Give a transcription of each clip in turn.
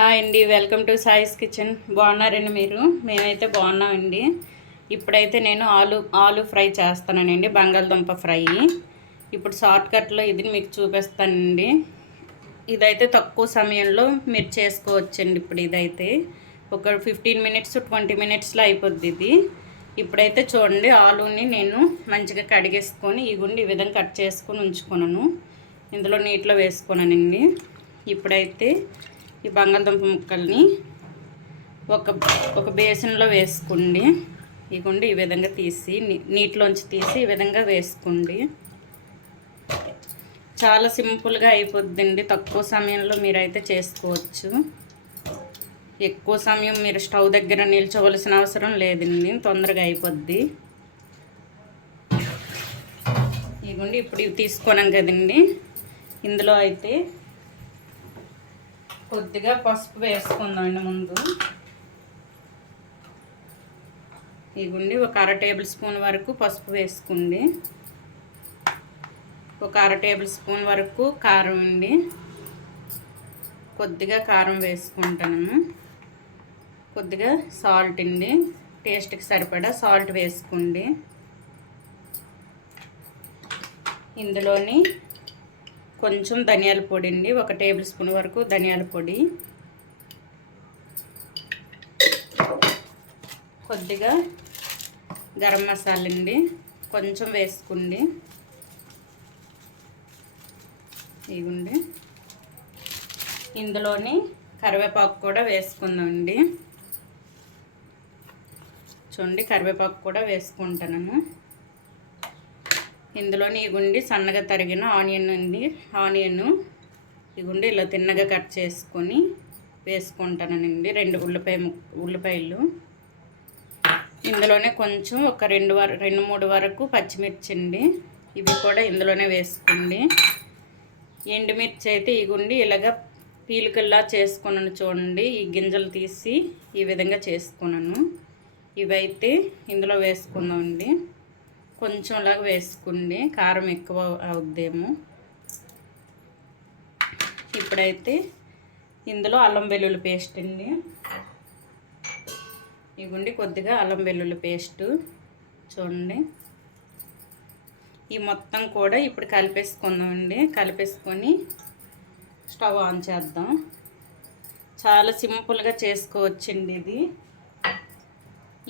Hi అండి, welcome to సాయిస్ kitchen. బాగున్నారండి మీరు? మేమైతే బాగున్నామండి. ఇప్పుడైతే నేను ఆలు ఫ్రై చేస్తానండి, బంగాళదుంప ఫ్రై. ఇప్పుడు షార్ట్కట్లో ఇది మీకు చూపిస్తానండి. ఇదైతే తక్కువ సమయంలో మీరు చేసుకోవచ్చండి. ఇప్పుడు ఇదైతే ఒక 15 మినిట్స్ 20 మినిట్స్లో అయిపోద్ది ఇది. ఇప్పుడైతే చూడండి, ఆలుని నేను మంచిగా కడిగేసుకొని ఈ విధంగా కట్ చేసుకొని ఉంచుకున్నాను. ఇందులో నీటిలో వేసుకున్నానండి. ఇప్పుడైతే ఈ బంగాళదుంప ముక్కల్ని ఒక బేసిన్లో వేసుకోండి. ఈ విధంగా తీసి నీటిలోంచి తీసి ఈ విధంగా వేసుకోండి. చాలా సింపుల్గా అయిపోద్దండి. తక్కువ సమయంలో మీరైతే చేసుకోవచ్చు. ఎక్కువ సమయం మీరు స్టవ్ దగ్గర నిల్చోవలసిన అవసరం లేదండి, తొందరగా అయిపోద్ది. ఇప్పుడు ఇవి తీసుకున్నాం కదండి. ఇందులో అయితే కొద్దిగా పసుపు వేసుకుందామండి. ముందు ఒక 1/2 టేబుల్ స్పూన్ వరకు పసుపు వేసుకోండి. ఒక 1/2 టేబుల్ స్పూన్ వరకు కారం అండి. కొద్దిగా కారం వేసుకుంటాను. కొద్దిగా సాల్ట్ అండి, టేస్ట్కి సరిపడా సాల్ట్ వేసుకోండి. ఇందులోని కొంచెం ధనియాల పొడి అండి, 1 టేబుల్ స్పూన్ వరకు ధనియాల పొడి. కొద్దిగా గరం మసాలా అండి, కొంచెం వేసుకోండి. ఇందులోని కరివేపాకు కూడా వేసుకుందామండి. చూడండి, కరివేపాకు కూడా వేసుకుంటాను. ఇందులోని సన్నగా తరిగిన ఆనియన్ అండి. ఆనియన్ ఇలా తిన్నగా కట్ చేసుకొని వేసుకుంటానండి. 2 ఉల్లిపాయలు. ఇందులోనే కొంచెం ఒక 2-3 వరకు పచ్చిమిర్చి అండి. ఇవి కూడా ఇందులోనే వేసుకోండి. ఎండుమిర్చి అయితే ఇలాగ పీలికల్లా చేసుకున్నాను. చూడండి, ఈ గింజలు తీసి ఈ విధంగా చేసుకున్నాను. ఇవైతే ఇందులో వేసుకుందామండి. కొంచెంలాగా వేసుకోండి, కారం ఎక్కువ అవుద్దేమో. ఇప్పుడైతే ఇందులో అల్లం వెల్లుల్లి పేస్ట్ అండి. కొద్దిగా అల్లం వెల్లుల్లి పేస్టు చూడండి. ఈ మొత్తం కూడా ఇప్పుడు కలిపేసుకుందామండి. కలిపేసుకొని స్టవ్ ఆన్ చేద్దాం. చాలా సింపుల్గా చేసుకోవచ్చండి ఇది.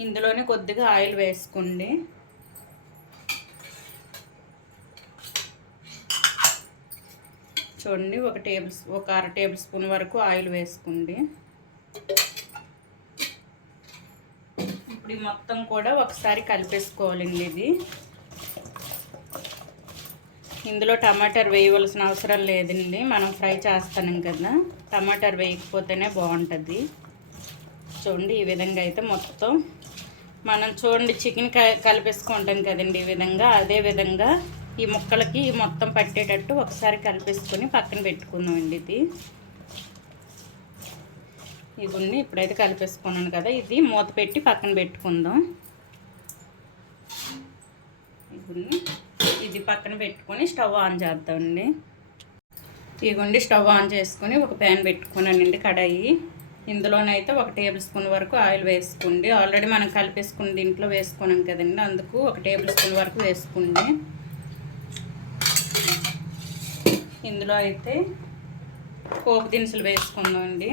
ఇందులోనే కొద్దిగా ఆయిల్ వేసుకోండి. చూడండి, ఒక 1/2 టేబుల్ స్పూన్ వరకు ఆయిల్ వేసుకోండి. ఇప్పుడు మొత్తం కూడా ఒకసారి కలిపేసుకోవాలండి ఇది. ఇందులో టమాటాలు వేయవలసిన అవసరం లేదండి, మనం ఫ్రై చేస్తాం కదా. టమాటాలు వేయకపోతేనే బాగుంటుంది. చూడండి, ఈ విధంగా అయితే మొత్తం మనం చూడండి చికెన్ కలిపేసుకుంటాం కదండి. ఈ విధంగా అదే విధంగా ఈ ముక్కలకి మొత్తం పట్టేటట్టు ఒకసారి కలిపేసుకొని పక్కన పెట్టుకుందామండి. ఇప్పుడైతే కలిపేసుకున్నాను కదా, ఇది మూత పెట్టి పక్కన పెట్టుకుందాం. ఇది పక్కన పెట్టుకొని స్టవ్ ఆన్ చేద్దామండి. స్టవ్ ఆన్ చేసుకొని ఒక ప్యాన్ పెట్టుకున్నానండి, కడాయి. ఇందులోనైతే 1 టేబుల్ స్పూన్ వరకు ఆయిల్ వేసుకోండి. ఆల్రెడీ మనం కలిపేసుకుని దీంట్లో వేసుకున్నాం కదండి, అందుకు 1 టేబుల్ స్పూన్ వరకు వేసుకోండి. ఇందులో అయితే పోపు దినుసులు వేసుకుందామండి.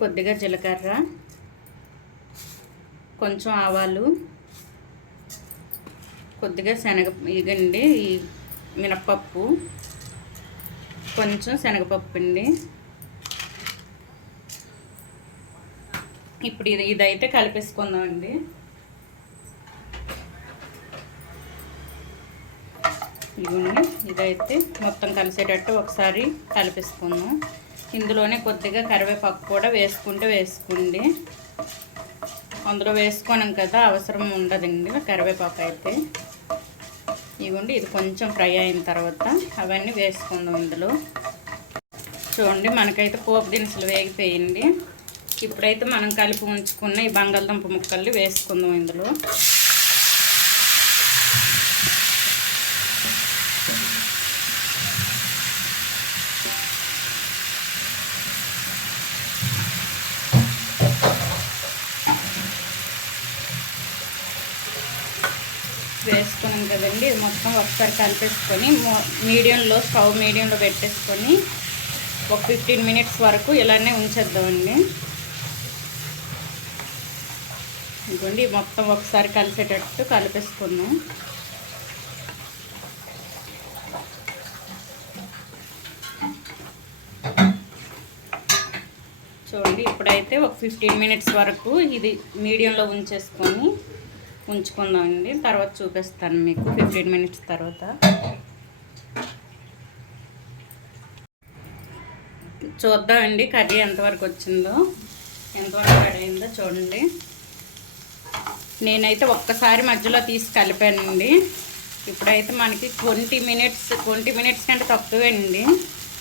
కొద్దిగా జీలకర్ర, కొంచెం ఆవాలు, కొద్దిగా ఈ మినప్పప్పు, కొంచెం శనగపప్పు అండి. ఇప్పుడు ఇదైతే కలిపేసుకుందామండి. ఇదైతే మొత్తం కలిసేటట్టు ఒకసారి కలిపేసుకుందాం. ఇందులోనే కొద్దిగా కరివేపాకు కూడా వేసుకోండి. అందులో వేసుకున్నాం కదా, అవసరం ఉండదండి కరివేపాకు అయితే. ఇది కొంచెం ఫ్రై అయిన తర్వాత అవన్నీ వేసుకుందాం ఇందులో. చూడండి, మనకైతే పోపు దినుసులు వేగిపోయింది. ఇప్పుడైతే మనం కలిపి ఉంచుకున్న ఈ బంగాళదుంప ముక్కల్ని వేసుకుందాం ఇందులో. వేసుకున్నాం కదండి, ఇది మొత్తం ఒకసారి కలిపేసుకొని స్టవ్ మీడియంలో పెట్టేసుకొని ఒక 15 మినిట్స్ వరకు ఇలానే ఉంచేద్దామండి. ఇదిగోండి మొత్తం ఒకసారి కలిసేటట్టు కలిపేసుకున్నాం. చూడండి ఇప్పుడైతే ఒక 15 మినిట్స్ వరకు ఇది మీడియంలో ఉంచుకుందామండి. తర్వాత చూపిస్తాను మీకు 15 మినిట్స్ తర్వాత. చూద్దామండి కర్రీ ఎంతవరకు వచ్చిందో, ఎంతవరకు రెడీ అయిందో చూడండి. నేనైతే ఒక్కసారి మధ్యలో తీసి కలిపానండి. ఇప్పుడైతే మనకి 20 మినిట్స్ కంటే తక్కువే అండి.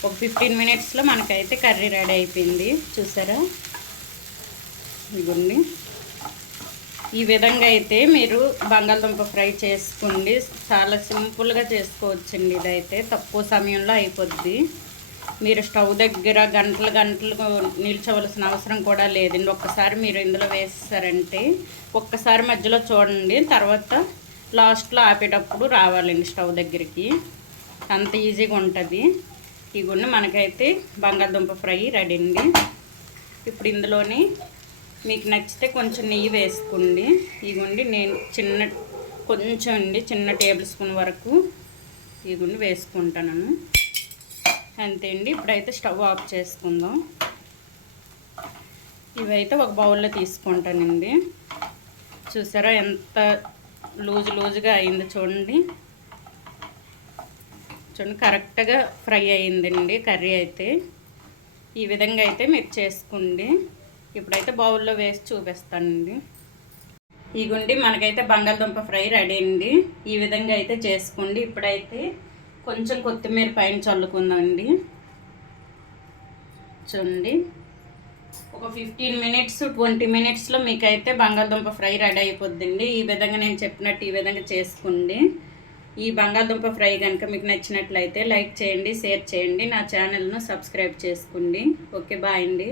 ఒక 15 మినిట్స్లో మనకైతే కర్రీ రెడీ అయిపోయింది. చూసారా, ఇదిగోండి ఈ విధంగా అయితే మీరు బంగాళదుంప ఫ్రై చేసుకోండి. చాలా సింపుల్గా చేసుకోవచ్చండి. ఇదైతే తక్కువ సమయంలో అయిపోద్ది. మీరు స్టవ్ దగ్గర గంటలు నిల్చోవలసిన అవసరం కూడా లేదండి. ఒక్కసారి మీరు ఇందులో వేసారంటే ఒక్కసారి మధ్యలో చూడండి, తర్వాత లాస్ట్లో ఆపేటప్పుడు రావాలండి స్టవ్ దగ్గరికి. అంత ఈజీగా ఉంటుంది. ఇగుండి మనకైతే బంగాళదుంప ఫ్రై రెడీ అండి. ఇప్పుడు ఇందులోని మీకు నచ్చితే కొంచెం నెయ్యి వేసుకోండి. ఇగుండి నేను చిన్న టేబుల్ స్పూన్ వరకు ఇగుండి వేసుకుంటాను. అంతే అండి. ఇప్పుడైతే స్టవ్ ఆఫ్ చేసుకుందాం. ఇవైతే ఒక బౌల్లో తీసుకుంటానండి. చూసారా ఎంత లూజుగా అయింది చూడండి. కరెక్ట్గా ఫ్రై అయ్యిందండి కర్రీ అయితే. ఈ విధంగా అయితే మీరు చేసుకోండి. ఇప్పుడైతే బౌల్లో వేసి చూపిస్తానండి. ఇగుండి మనకైతే బంగాళదుంప ఫ్రై రెడీ అండి. ఈ విధంగా అయితే చేసుకోండి. ఇప్పుడైతే కొంచెం కొత్తిమీర పైన చల్లుకుందామండి. చూడండి ఒక 15 మినిట్స్ 20 మినిట్స్లో మీకైతే బంగాళదుంప ఫ్రై రెడీ అయిపోద్దండి. ఈ విధంగా నేను చెప్పినట్టు ఈ విధంగా చేసుకోండి. ఈ బంగాళదుంప ఫ్రై కనుక మీకు నచ్చినట్లయితే లైక్ చేయండి, షేర్ చేయండి, నా ఛానల్ను సబ్స్క్రైబ్ చేసుకోండి. ఓకే, బాయ్ అండి.